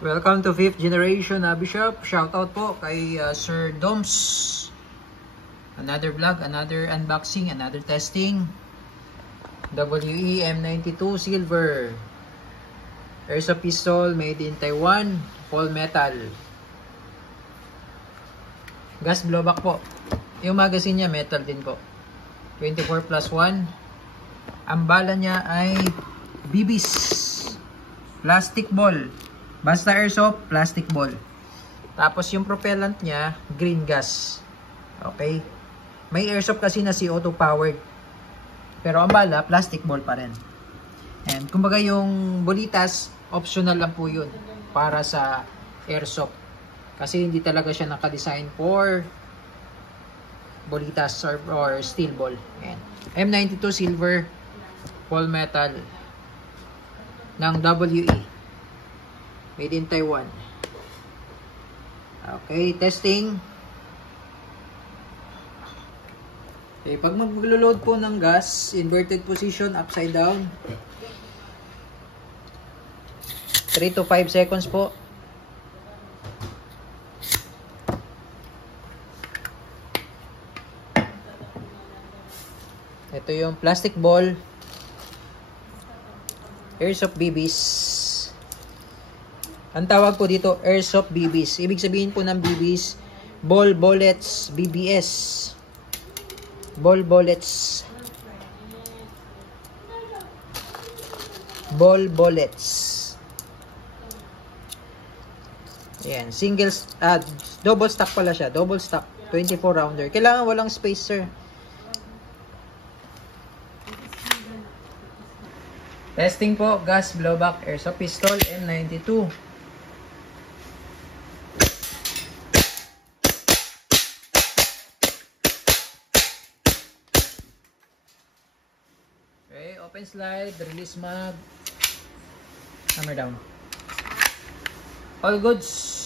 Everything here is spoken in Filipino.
Welcome to 5th generation Bishop. Shoutout po kay Sir Doms. Another vlog, another unboxing, another testing. WE M92 silver. Airsoft pistol made in Taiwan. All metal. Gas blowback po. Yung magazine niya metal din po. 24+1. Ang bala niya ay BBs. Plastic ball. Basta airsoft, plastic ball. Tapos yung propellant niya, green gas. Okay? May airsoft kasi na CO2 powered. Pero ang bala, plastic ball pa rin. And kumbaga yung bolitas, optional lang po yun. Para sa airsoft. Kasi hindi talaga siya nakadesign for bolitas or steel ball. Ayan. M92 silver, all metal ng WE. Made in Taiwan. Okay, testing. Okay, pag mag-load po ng gas, inverted position, upside down. 3 to 5 seconds po. Ito yung plastic ball. Airsoft BBs. Ang tawag po dito, airsoft BBs. Ibig sabihin po ng BBs, ball bullets BBS. Ball bullets. Ball bullets. Ayan, double stack pala siya. Double stack, 24 rounder. Kailangan walang space, sir. Testing po, gas blowback airsoft pistol M92. Okay, open slide, release mag, hammer down. All goods.